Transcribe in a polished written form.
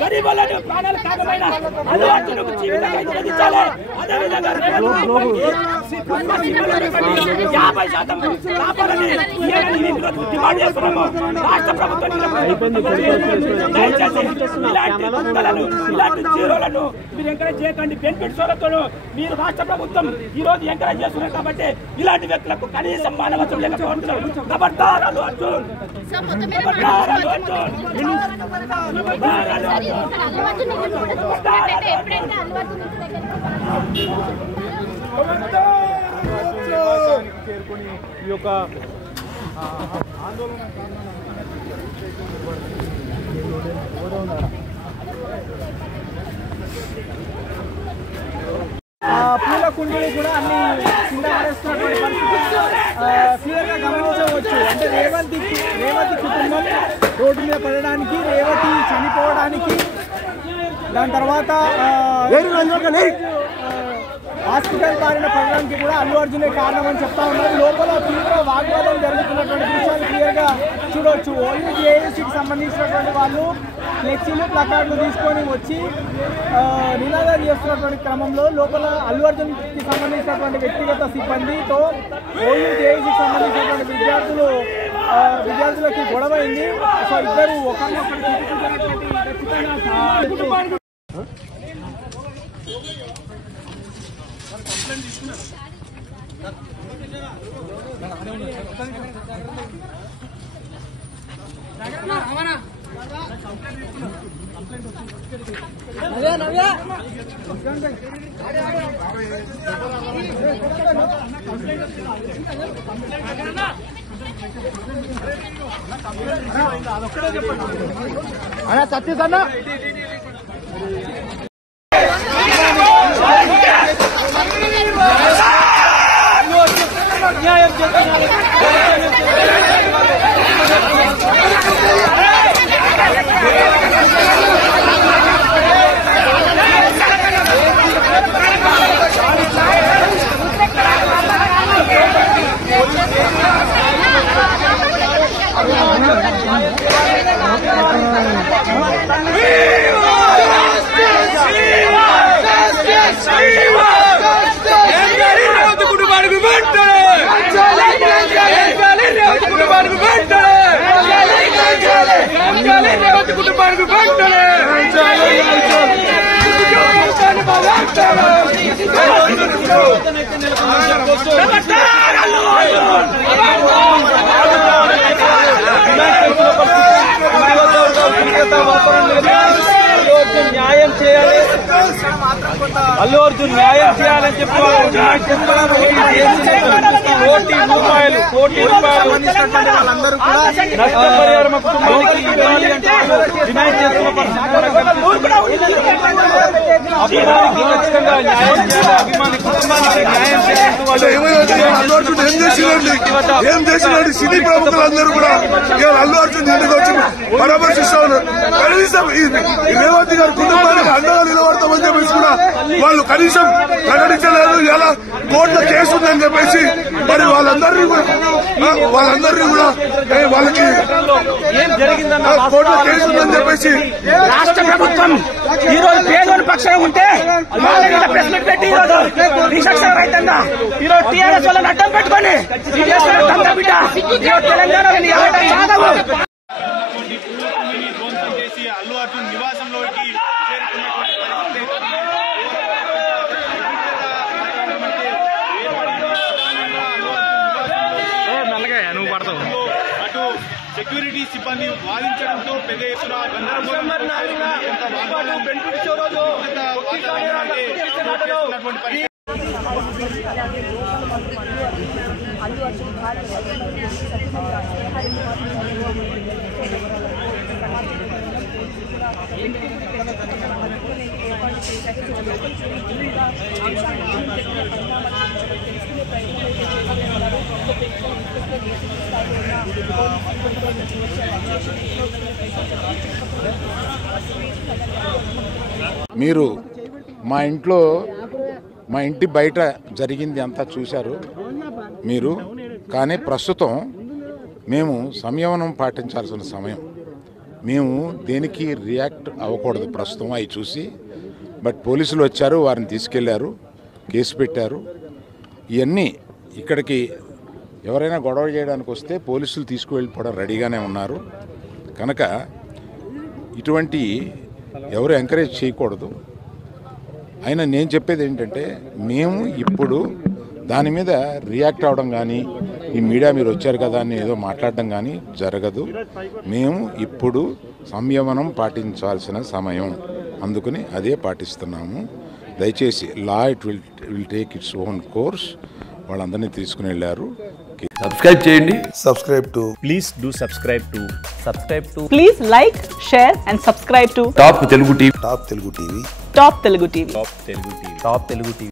గరీబులను ప్రాణాలు కాగమైన అల్లు అర్జున్కు జీవితంగా చెల్లించాలి. అదేవిధంగా 50% లాభాలని డిమాండ్ చేస్తున్నాము. రాష్ట్ర ప్రభుత్వం ఇలాంటి జీరోలను మీరు ఎంకరేజ్ చేయకండి. బెనిఫిట్ సోరతోను మీరు రాష్ట్ర ప్రభుత్వం ఈ రోజు ఎంకరేజ్ చేస్తున్నారు కాబట్టి ఇలాంటి వ్యక్తులకు కనీసం మానవత్వం లేకపోవడం. ఖబర్దార్ అల్లు అర్జున్, ఖబర్దార్ అల్లు అర్జున్. చేరుకొని ఈ యొక్క ఆందోళన పూల కుండీలు కూడా అన్ని కింద పడేస్తున్నటువంటి పరిస్థితి క్లియర్గా గమనించవచ్చు. అంటే రేవంతి కుటుంబం రోడ్డు మీద పడడానికి, రేవతి చనిపోవడానికి, దాని తర్వాత హాస్పిటల్ బారిన పడడానికి కూడా అల్లు అర్జునే కారణం అని చెప్తా ఉన్నారు. లోపల తీవ్ర వాగ్వాదం జరుగుతున్నటువంటి దృశ్యాలు క్లియర్గా చూడవచ్చు. ఓన్లీ జేఏసీకి సంబంధించినటువంటి వాళ్ళు ఫ్లెక్సీలు, ప్లకార్డులు తీసుకొని వచ్చి నినాదాలు చేస్తున్నటువంటి క్రమంలో లోపల అల్లు అర్జున్కి సంబంధించినటువంటి వ్యక్తిగత సిబ్బందితో ఓన్లీ జేఏసీకి సంబంధించినటువంటి విద్యార్థులకి గొడవైంది. సో ఇద్దరు ఒకరినొకరు అలా సతీష్ అన్న న్యాయం చేయాలి, అల్లు అర్జున్ న్యాయం చేయాలని చెప్పి కోటి రూపాయలు వాళ్ళందరూ కూడా నష్టపరిహారం కుటుంబానికి ఇవ్వాలి అంటే డిమాండ్ చేస్తున్న అభిమానికి ఖచ్చితంగా న్యాయం చేయాలి. అభిమాని కుటుంబానికి న్యాయం ఏం చేసినట్టు సినీ ప్రముఖులందరూ కూడా అల్లు అర్జున్ ఇంటికి వచ్చి పరామర్శిస్తా ఉన్నారు. కనీసం ఈ రేవంత్ గారి కుటుంబానికి అండగా నిలబడతామని చెప్పేసి కూడా వాళ్ళు కనీసం ప్రకటించలేదు. ఇలా కోర్టులో కేసు ఉందని చెప్పేసి మరి వాళ్ళందరినీ కూడా వాళ్ళకి కోర్టులో కేసు ఉందని చెప్పేసి రాష్ట్ర ప్రభుత్వం ఈ రోజు పేదోని పక్షంగా ఉంటే ప్రెస్ మీట్ పెట్టి నిశక్షర రైతంగా ఈరోజు టీఆర్ఎస్ వాళ్ళని అడ్డం పెట్టుకొని తెలంగాణ అల్లు అర్జున్ నివాసంలోకి అటు సెక్యూరిటీ సిబ్బంది వాదించడంతో పెద్ద ఎత్తున అల్లు అర్జున్ మీరు మా ఇంట్లో మా ఇంటి బయట జరిగింది అంతా చూశారు మీరు. కానీ ప్రస్తుతం మేము సంయమనం పాటించాల్సిన సమయం. మేము దేనికి రియాక్ట్ అవ్వకూడదు ప్రస్తుతం అవి చూసి. బట్ పోలీసులు వచ్చారు, వారిని తీసుకెళ్లారు, కేసు పెట్టారు. ఇవన్నీ ఇక్కడికి ఎవరైనా గొడవ చేయడానికి వస్తే పోలీసులు తీసుకువెళ్ళిపోవడం రెడీగానే ఉన్నారు. కనుక ఇటువంటి ఎవరు ఎంకరేజ్ చేయకూడదు. అయినా నేను చెప్పేది ఏంటంటే, మేము ఇప్పుడు దాని మీద రియాక్ట్ అవ్వడం కానీ, ఈ మీడియా మీరు వచ్చారు కదా అని ఏదో మాట్లాడడం కానీ జరగదు. మేము ఇప్పుడు సంయమనం పాటించాల్సిన సమయం, అందుకని అదే పాటిస్తున్నాము. దయచేసి law it will take its own course. వాళ్ళందరినీ తీసుకుని వెళ్ళారు. సబ్స్క్రైబ్ చేయండి. Please do subscribe to Please like, share and subscribe to top Telugu TV. Top Telugu TV. Top Telugu TV.